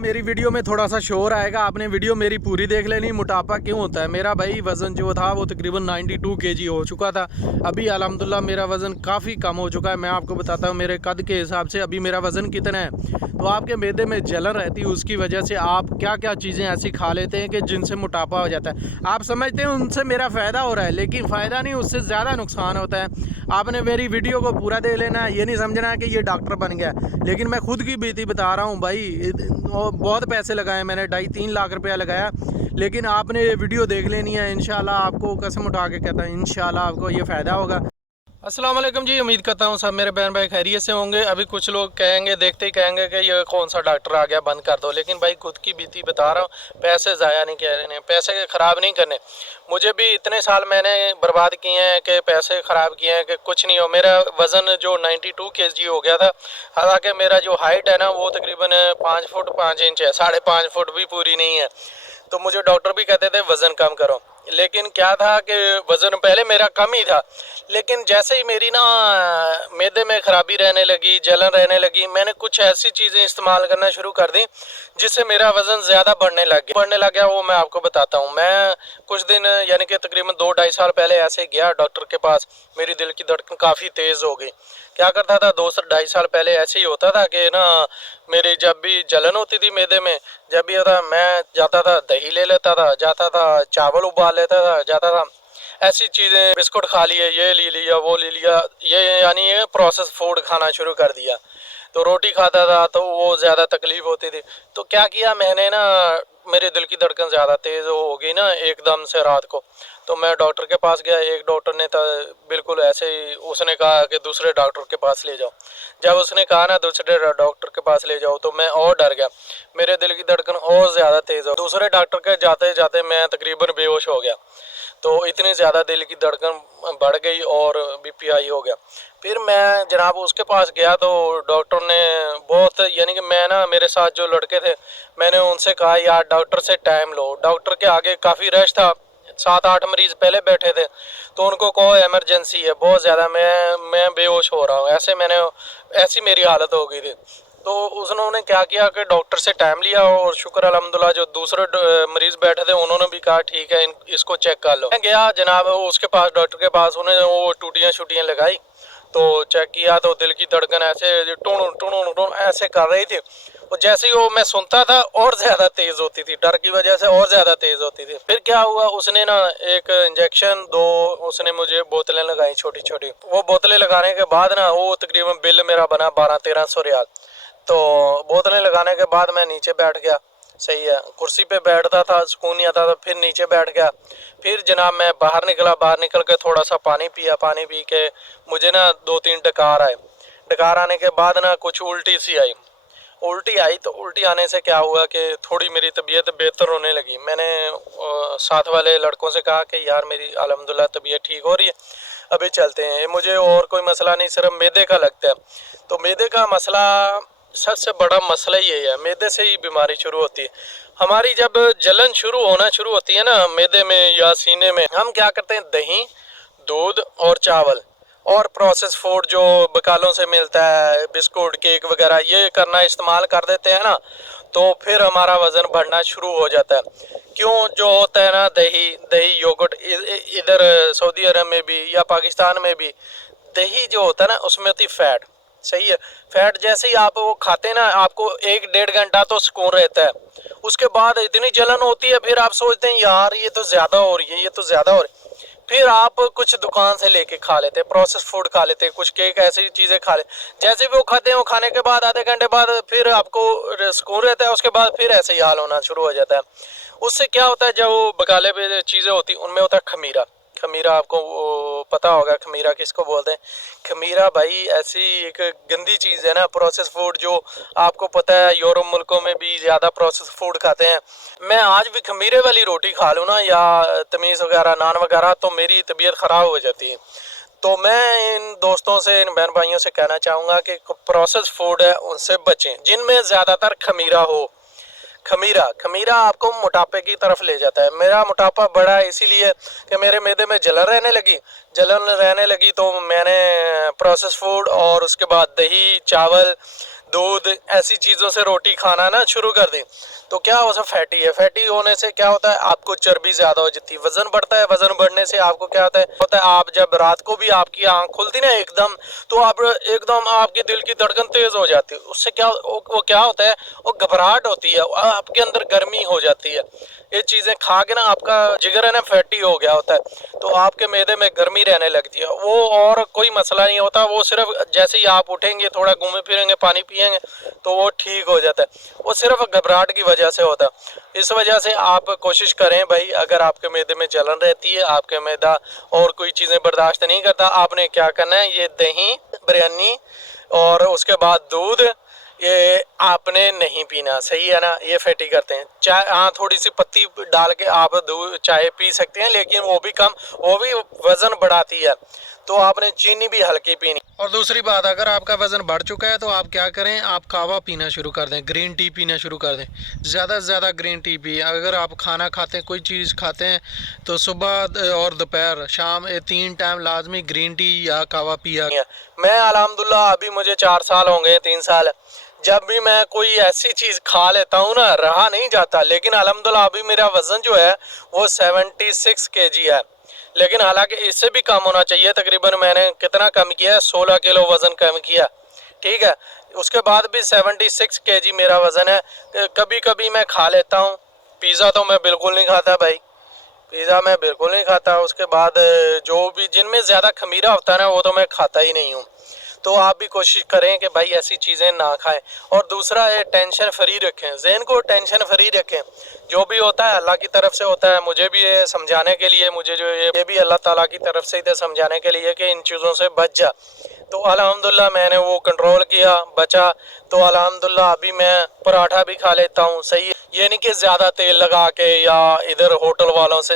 मेरी वीडियो में थोड़ा सा शोर आएगा, आपने वीडियो मेरी पूरी देख लेनी। मोटापा क्यों होता है? मेरा भाई वज़न जो था वो तकरीबन 92 केजी हो चुका था। अभी अल्हम्दुलिल्लाह मेरा वज़न काफ़ी कम हो चुका है। मैं आपको बताता हूँ मेरे कद के हिसाब से अभी मेरा वज़न कितना है। तो आपके मैदे में जलन रहती है, उसकी वजह से आप क्या क्या चीज़ें ऐसी खा लेते हैं कि जिनसे मोटापा हो जाता है। आप समझते हैं उनसे मेरा फ़ायदा हो रहा है, लेकिन फ़ायदा नहीं, उससे ज़्यादा नुकसान होता है। आपने मेरी वीडियो को पूरा देख लेना है, ये नहीं समझना है कि ये डॉक्टर बन गया। लेकिन मैं खुद की बीती बता रहा हूँ भाई, बहुत पैसे लगाए मैंने, 2.5-3 लाख रुपया लगाया। लेकिन आपने ये वीडियो देख लेनी है, इंशाल्लाह आपको कसम उठा के कहता है इंशाल्लाह आपको ये फ़ायदा होगा। अस्सलाम वालेकुम जी, उम्मीद करता हूँ सब मेरे बहन भाई खैरियत से होंगे। अभी कुछ लोग कहेंगे, देखते ही कहेंगे कि ये कौन सा डॉक्टर आ गया, बंद कर दो। लेकिन भाई खुद की बीती बता रहा हूँ, पैसे ज़ाया नहीं करने, पैसे ख़राब नहीं करने। मुझे भी इतने साल मैंने बर्बाद किए हैं कि पैसे ख़राब किए हैं कि कुछ नहीं हो। मेरा वज़न जो 92 केजी हो गया था, हालांकि मेरा जो हाइट है ना वो तकरीबन 5 फुट 5 इंच है, 5.5 फुट भी पूरी नहीं है। तो मुझे डॉक्टर भी कहते थे वज़न कम करो। लेकिन क्या था कि वज़न पहले मेरा कम ही था, लेकिन जैसे ही मेरी ना मैदे में ख़राबी रहने लगी, जलन रहने लगी, मैंने कुछ ऐसी चीज़ें इस्तेमाल करना शुरू कर दी जिससे मेरा वज़न ज़्यादा बढ़ने लग गया। वो मैं आपको बताता हूँ। मैं कुछ दिन यानी कि तकरीबन 2-2.5 साल पहले ऐसे गया डॉक्टर के पास। मेरी दिल की धड़कन काफ़ी तेज़ हो गई। क्या करता था, 2-2.5 साल पहले ऐसे ही होता था कि ना मेरी जब भी जलन होती थी मैदे में, जब भी होता मैं जाता था दही ले लेता था, जाता था चावल उबाल लेता था, जाता था ऐसी चीज़ें, बिस्कुट खा लिए, ये ले लिया वो ले लिया, ये यानी ये प्रोसेस फूड खाना शुरू कर दिया। तो रोटी खाता था तो वो ज़्यादा तकलीफ़ होती थी। तो क्या किया मैंने ना, मेरे दिल की धड़कन ज़्यादा तेज़ हो गई ना एकदम से रात को। तो मैं डॉक्टर के पास गया। एक डॉक्टर ने बिल्कुल ऐसे ही उसने कहा कि दूसरे डॉक्टर के पास ले जाओ। जब उसने कहा ना दूसरे डॉक्टर के पास ले जाओ तो मैं और डर गया। मेरे दिल की धड़कन और ज़्यादा तेज़ हो, दूसरे डॉक्टर के जाते जाते मैं तकरीबन बेहोश हो गया। तो इतनी ज़्यादा दिल की धड़कन बढ़ गई और बीपी हाई हो गया। फिर मैं जनाब उसके पास गया तो डॉक्टर ने बहुत, यानी कि मैं ना, मेरे साथ जो लड़के थे, मैंने उनसे कहा यार डॉक्टर से टाइम लो। डॉक्टर के आगे काफ़ी रश था, 7-8 मरीज़ पहले बैठे थे। तो उनको कहो इमरजेंसी है बहुत ज़्यादा, मैं बेहोश हो रहा हूँ। ऐसी मेरी हालत हो गई थी। तो उन्होंने क्या किया कि डॉक्टर से टाइम लिया और शुक्र अल्हम्दुलिल्लाह जो दूसरे मरीज़ बैठे थे उन्होंने भी कहा ठीक है इसको चेक कर लो। मैं गया जनाब उसके पास, डॉक्टर के पास, उन्हें वो टूटियाँ लगाई। तो चेक किया तो दिल की धड़कन ऐसे टूण टूण टूण ऐसे कर रही थी। और जैसे ही वो मैं सुनता था और ज़्यादा तेज़ होती थी, डर की वजह से और ज़्यादा तेज़ होती थी। फिर क्या हुआ, उसने ना एक इंजेक्शन दो, उसने मुझे बोतलें लगाई छोटी छोटी। वो बोतलें लगाने के बाद ना वो तकरीबन बिल मेरा बना 1200-1300 रियाल। तो बोतलें लगाने के बाद मैं नीचे बैठ गया। सही है, कुर्सी पे बैठता था, सुकून नहीं आता था। फिर नीचे बैठ गया। फिर जनाब मैं बाहर निकला, बाहर निकल के थोड़ा सा पानी पिया। पानी पी के मुझे ना 2-3 डकार आए। डकार आने के बाद ना कुछ उल्टी सी आई। उल्टी आई तो उल्टी आने से क्या हुआ कि थोड़ी मेरी तबीयत बेहतर होने लगी। मैंने साथ वाले लड़कों से कहा कि यार मेरी अल्हम्दुलिल्लाह तबीयत ठीक हो रही है, अभी चलते हैं। मुझे और कोई मसला नहीं, सिर्फ मैदे का लगता है। तो मैदे का मसला, सबसे बड़ा मसला ये है, मैदे से ही बीमारी शुरू होती है हमारी। जब जलन शुरू होती है ना मैदे में या सीने में, हम क्या करते हैं, दही, दूध और चावल और प्रोसेस फूड जो बकालों से मिलता है, बिस्कुट, केक वगैरह, ये करना इस्तेमाल कर देते हैं ना, तो फिर हमारा वज़न बढ़ना शुरू हो जाता है। क्यों? जो होता है ना दही, योगर्ट, इधर सऊदी अरब में भी या पाकिस्तान में भी दही जो होता है ना उसमें होती फैट। सही है, फैट जैसे ही आप वो खाते हैं ना, आपको 1-1.5 घंटा तो सुकून रहता है। उसके बाद इतनी जलन होती है, फिर आप सोचते हैं यार ये तो ज़्यादा हो रही है, ये तो ज़्यादा हो रही है। फिर आप कुछ दुकान से लेके खा लेते हैं, प्रोसेस फूड खा लेते हैं, कुछ केक, ऐसी चीज़ें खा ले। जैसे भी वो खाते हैं, वो खाने के बाद आधे घंटे बाद फिर आपको सुकून रहता है। उसके बाद फिर ऐसे ही हाल होना शुरू हो जाता है। उससे क्या होता है, जब वो बकाले पे चीज़ें होती उनमें होता है खमीरा। खमीरा आपको वो पता होगा, खमीरा किसको बोलते हैं। खमीरा भाई ऐसी एक गंदी चीज़ है ना, प्रोसेस फूड, जो आपको पता है यूरोप मुल्कों में भी ज़्यादा प्रोसेस फूड खाते हैं। मैं आज भी खमीरे वाली रोटी खा लूँ ना, या तमीज़ वगैरह, नान वगैरह, तो मेरी तबीयत ख़राब हो जाती है। तो मैं इन दोस्तों से, इन बहन भाइयों से कहना चाहूँगा कि प्रोसेस फूड है उनसे बचें जिनमें ज़्यादातर खमीरा हो। खमीरा खमीरा आपको मोटापे की तरफ ले जाता है। मेरा मोटापा बढ़ा इसीलिए कि मेरे मैदे में जलन रहने लगी तो मैंने प्रोसेस फूड और उसके बाद दही, चावल, दूध ऐसी चीज़ों से रोटी खाना ना शुरू कर दें तो क्या हो सकता फैटी है। फैटी होने से क्या होता है, आपको चर्बी ज़्यादा हो जाती है, वज़न बढ़ता है। वज़न बढ़ने से आपको क्या होता है आप जब रात को भी आपकी आँख खुलती ना एकदम, तो आप एकदम आपके दिल की धड़कन तेज़ हो जाती है। उससे क्या वो क्या होता है, वो घबराहट होती है, आपके अंदर गर्मी हो जाती है। ये चीज़ें खा के ना आपका जिगर है ना फैटी हो गया होता है, तो आपके मैदे में गर्मी रहने लगती है। वो और कोई मसला नहीं होता, वो सिर्फ जैसे ही आप उठेंगे, थोड़ा घूमे फिरेंगे, पानी पिएंगे तो वो ठीक हो जाता है। वो सिर्फ घबराहट की वजह से होता है। इस वजह से आप कोशिश करें भाई, अगर आपके मैदे में जलन रहती है, आपके मैदा और कोई चीज़ें बर्दाश्त नहीं करता, आपने क्या करना है, ये दही, बिरयानी और उसके बाद दूध, ये आपने नहीं पीना, सही है ना। ये फैटी करते हैं। चाय, हाँ, थोड़ी सी पत्ती डाल के आप दूध चाय पी सकते हैं, लेकिन वो भी कम, वो भी वज़न बढ़ाती है। तो आपने चीनी भी हल्की पीनी। और दूसरी बात, अगर आपका वज़न बढ़ चुका है तो आप क्या करें, आप कहवा पीना शुरू कर दें, ग्रीन टी पीना शुरू कर दें। ज़्यादा से ज़्यादा ग्रीन टी पिए। अगर आप खाना खाते हैं, कोई चीज़ खाते हैं, तो सुबह और दोपहर शाम 3 टाइम लाजमी ग्रीन टी या कहवा पिया। मैं अल्हम्दुलिल्लाह अभी मुझे 4 साल हो गए, 3 साल, जब भी मैं कोई ऐसी चीज़ खा लेता हूँ ना, रहा नहीं जाता। लेकिन अल्हम्दुलिल्लाह अभी मेरा वज़न जो है वो 76 kg है, लेकिन हालांकि इससे भी कम होना चाहिए। तकरीबन मैंने कितना कम किया है, 16 किलो वज़न कम किया, ठीक है। उसके बाद भी 76 kg मेरा वज़न है। कभी कभी मैं खा लेता हूँ। पिज़्ज़ा तो मैं बिल्कुल नहीं खाता भाई, पिज़्ज़ा मैं बिल्कुल नहीं खाता। उसके बाद जो भी जिनमें ज़्यादा खमीरा होता है ना, वो तो मैं खाता ही नहीं हूँ। तो आप भी कोशिश करें कि भाई ऐसी चीज़ें ना खाएं। और दूसरा है, टेंशन फ्री रखें, ज़हन को टेंशन फ्री रखें। जो भी होता है अल्लाह की तरफ से होता है। मुझे भी ये समझाने के लिए, मुझे जो ये भी अल्लाह ताला की तरफ से ही समझाने के लिए कि इन चीज़ों से बच जा। तो अल्हम्दुलिल्लाह मैंने वो कंट्रोल किया, बचा। तो अल्हम्दुलिल्लाह अभी मैं पराठा भी खा लेता हूँ, सही है। ये नहीं कि ज़्यादा तेल लगा के या इधर होटल वालों से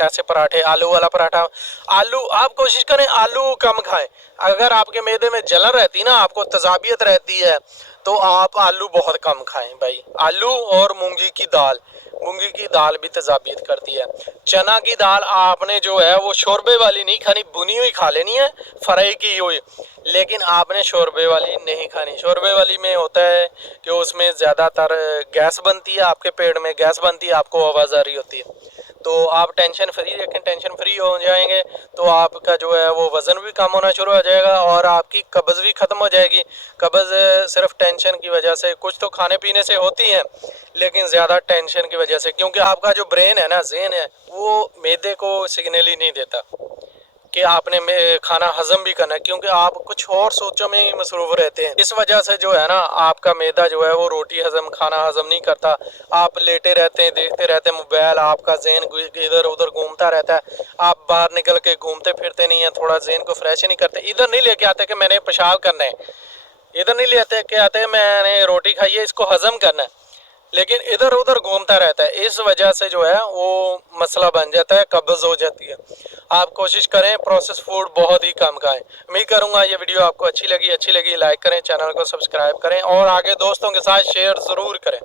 ऐसे पराठे, आलू वाला पराठा। आलू आप कोशिश करें आलू कम खाएं। अगर आपके मैदे में जलन रहती ना, आपको तजाबियत रहती है, तो आप आलू बहुत कम खाएं भाई। आलू और मूंगी की दाल, मूंगी की दाल भी तजाबियत करती है। चना की दाल आपने जो है वो शोरबे वाली नहीं खानी, भुनी हुई खा लेनी है, फ्राई की हुई, लेकिन आपने शोरबे वाली नहीं खानी। शोरबे वाली में होता है कि उसमें ज़्यादातर गैस बनती है, आपके पेट में गैस बनती है, आपको आवाज़ आ रही होती है। तो आप टेंशन फ्री रखें, टेंशन फ्री हो जाएंगे तो आपका जो है वो वज़न भी कम होना शुरू हो जाएगा और आपकी कब्ज़ भी ख़त्म हो जाएगी। कब्ज़ सिर्फ टेंशन की वजह से, कुछ तो खाने पीने से होती है, लेकिन ज़्यादा टेंशन की वजह से, क्योंकि आपका जो ब्रेन है ना, ज़हन है, वो मैदे को सिग्नल ही नहीं देता कि आपने खाना हजम भी करना है, क्योंकि आप कुछ और सोचों में ही मसरूफ़ रहते हैं। इस वजह से जो है ना, आपका मैदा जो है वो रोटी हजम, खाना हजम नहीं करता। आप लेटे रहते हैं, देखते रहते हैं मोबाइल, आपका जहन इधर उधर घूमता रहता है। आप बाहर निकल के घूमते फिरते नहीं हैं, थोड़ा जहन को फ्रेश नहीं करते। इधर नहीं लेके आते कि मैंने पेशाब करना है, इधर नहीं लेते कि आते मैंने रोटी खाई है, इसको हजम करना है, लेकिन इधर उधर घूमता रहता है। इस वजह से जो है वो मसला बन जाता है, कब्ज़ हो जाती है। आप कोशिश करें प्रोसेस फूड बहुत ही कम खाएं। उम्मीद करूंगा ये वीडियो आपको अच्छी लगी लाइक करें, चैनल को सब्सक्राइब करें और आगे दोस्तों के साथ शेयर ज़रूर करें।